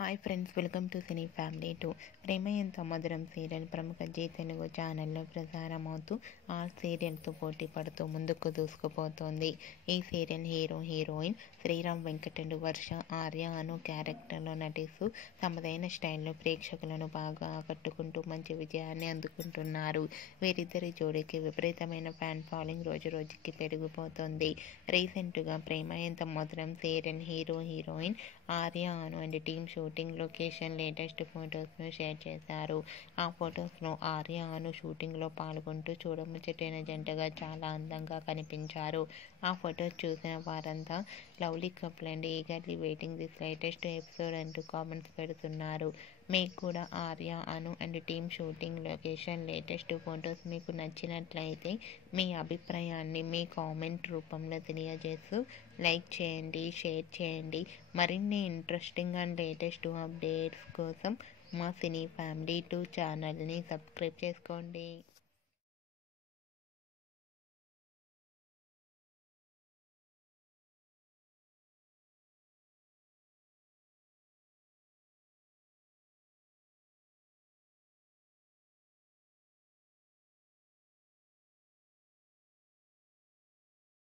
Hi friends, welcome to cine family 2. Prema Entha Madhuram serial ప్రముఖ G Telugu ఛానల్లో ప్రసారమవుతూ ఆ సీరియల్తో పోటీ పడుతూ ముందుకు దూసుకుపోతోంది. ఈ సీరియల్ హీరోయిన్ శ్రీరామ్ వెంకటేష్, వర్ష, ఆర్య అను క్యారెక్టర్లో నటిస్తూ తమదైన స్టైల్లో ప్రేక్షకులను బాగా ఆకట్టుకుంటూ మంచి విజయాన్ని అందుకుంటున్నారు. వీరిద్దరి జోడీకి విపరీతమైన ఫ్యాన్ ఫాలోయింగ్ రోజురోజుకి పెరిగిపోతోంది. రీసెంట్గా Prema Entha Madhuram serial heroine Arya Anu and team shooting location latest ఫొటోస్ను షేర్ చేశారు. ఆ ఫొటోస్లో ఆర్య అను షూటింగ్లో పాల్గొంటూ చూడముచ్చటైన జంటగా చాలా అందంగా కనిపించారు. ఆ ఫొటోస్ చూసిన వారంతా lovely couple and eagerly waiting this latest episode అంటూ కామెంట్స్ పెడుతున్నారు. మీకు కూడా Arya Anu and team shooting location latest photos మీకు నచ్చినట్లయితే మీ అభిప్రాయాన్ని మీ కామెంట్ రూపంలో తెలియజేస్తూ లైక్ చేయండి, షేర్ చేయండి. మరిన్ని ఇంట్రెస్టింగ్ అండ్ లేటెస్ట్ అప్డేట్స్ కోసం మా సినీ ఫ్యామిలీ 2 ఛానల్ని సబ్స్క్రైబ్ చేసుకోండి.